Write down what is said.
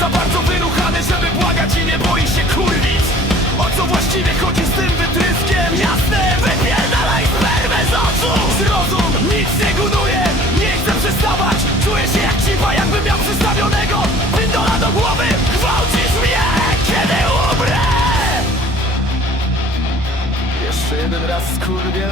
Za bardzo wyruchany, żeby błagać i nie boi się kurwić O co właściwie chodzi z tym wytryskiem? Jasne, wypierdalaj spermę z oczu. Zrozum, nic nie gunuje, nie chcę przestawać Czuję się jak cipa, jakbym miał przystawionego Pindola do głowy, gwałcisz mnie, kiedy umrę. Jeszcze jeden raz skurwię